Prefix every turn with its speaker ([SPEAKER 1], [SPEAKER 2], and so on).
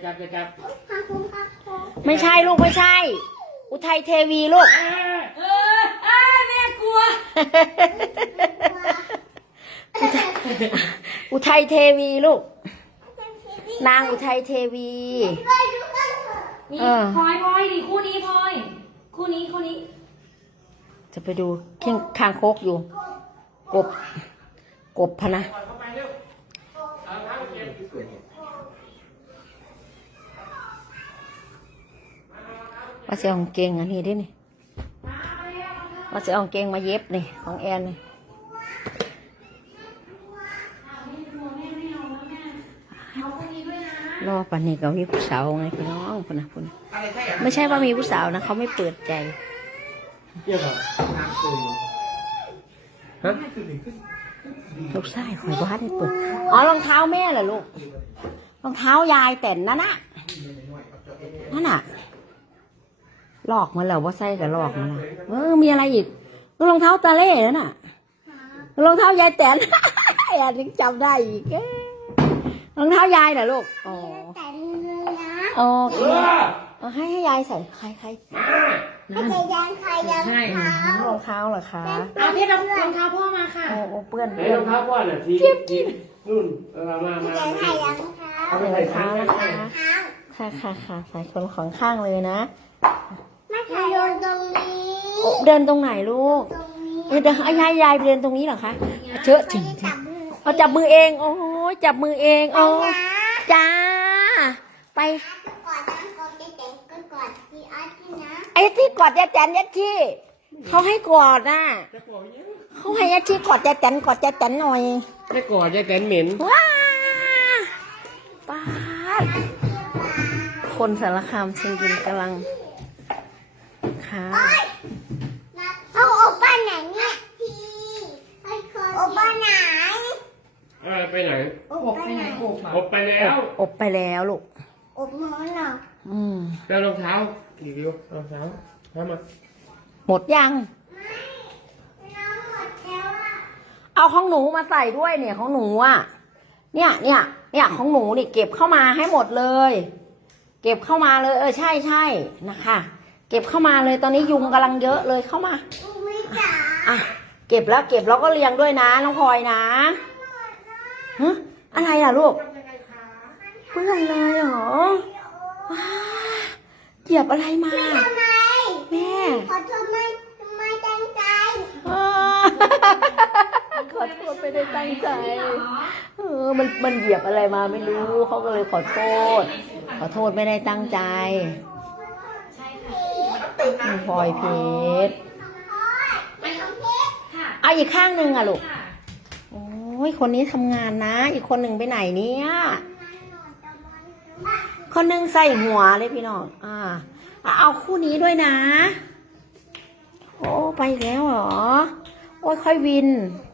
[SPEAKER 1] จับ
[SPEAKER 2] ไม่ใช่ลูกไม่ใช่ อุทัยเทวีลูก
[SPEAKER 3] แม่กลัว
[SPEAKER 2] อุทัยเทวีลูกนางอุทัยเทวี
[SPEAKER 3] นี่พลอยดิคู่นี้พลอยคู่นี้
[SPEAKER 2] จะไปดูคางคกอยู่กบพะนะว่าจะเอากางเกงอันนี้ดินี่ว่าจะเอากางเกงมาเย็บนี่ของแอนนี่รอปันนี้ก็มีผู้สาวไงพี่น้องพุ่นนะไม่ใช่ว่ามีผู้สาวนะเขาไม่เปิดใจ
[SPEAKER 1] เกี่ยวกับน้ำตื่นฮะ
[SPEAKER 2] ลูกชายคอยบ้านให้เปิดอ๋อรองเท้าแม่เหรอลูกรองเท้ายายแต่นนั่นน่ะหลอกมาแล้วว่าใส่กับหลอกมาแล้วมีอะไรอีกรองเท้าตาเล่นั่นน่ะรองเท้ายายแต่นแอนยังจำได้อีกรองเท้ายายเหรอลูกอ๋อให้ยายใส่ใคร
[SPEAKER 3] ให้ยายใครยังให้
[SPEAKER 2] รองเท้าเหรอคะ
[SPEAKER 3] เอาพี่รองเท้าพ่อมาค่ะ
[SPEAKER 2] โอ้เปื้อน
[SPEAKER 1] รองเท้าพ่อเนี่ยทีนู่นมา
[SPEAKER 3] ใส่รองเท้า
[SPEAKER 2] เอารองเท้านะคะค่ะใส่คนของข้างเลยนะ
[SPEAKER 3] ไม่ใส่เดินตรงนี้
[SPEAKER 2] เดินตรงไหนลูกเดินยายเดินตรงนี้เหรอคะเชอะจริงเอาจับมือเองโอ้ยจับมือเองโอ้จ้าไปไอ้ที่กอดยายแตนยัดที่เขาให้กอดน่ะเขาให้ยัดที่กอดยายแตนหน่อย
[SPEAKER 1] ไม่กอดยายแตนเหม็น
[SPEAKER 2] ว้าป้าคนสารคามเชียงกินกำลังค่ะ
[SPEAKER 3] เอาอบบ้านไหนเนี่ยอบบ้านไหน
[SPEAKER 1] ไปไหน
[SPEAKER 3] อบไปไหน
[SPEAKER 1] อบไปแล้ว
[SPEAKER 2] ลูก
[SPEAKER 3] อบนอนเหรอ
[SPEAKER 1] แล้วรองเท้ารีวิวรองเท้ามา
[SPEAKER 2] หมดยังเอาของหนูมาใส่ด้วยเนี่ยของหนูอ่ะเนี่ยของหนูนี่เก็บเข้ามาให้หมดเลยเก็บเข้ามาเลยใช่นะคะเก็บเข้ามาเลยตอนนี้ยุงกำลังเยอะเลยเข้ามาอ่ะเก็บแล้วก็เรียงด้วยนะน้องพลอยนะฮะอะไรล่ะลูกเปื้อนเลยเหรอว้าเหยียบอะไรมาแม่
[SPEAKER 3] ขอโทษไม่ตั้งใจ
[SPEAKER 2] ขอโทษไม่ได้ตั้งใจมันเหยียบอะไรมาไม่รู้เขาก็เลยขอโทษไม่ได้ตั้งใจพลอยเพชรเอาอีกข้างหนึ่งอ่ะลูกโอ้ยคนนี้ทำงานนะอีกคนหนึ่งไปไหนเนี่ยคนหนึ่งใส่หัวเลยพี่น้องเอาคู่นี้ด้วยนะโอ้ไปแล้วเหรอโอ้ยค่อยวิน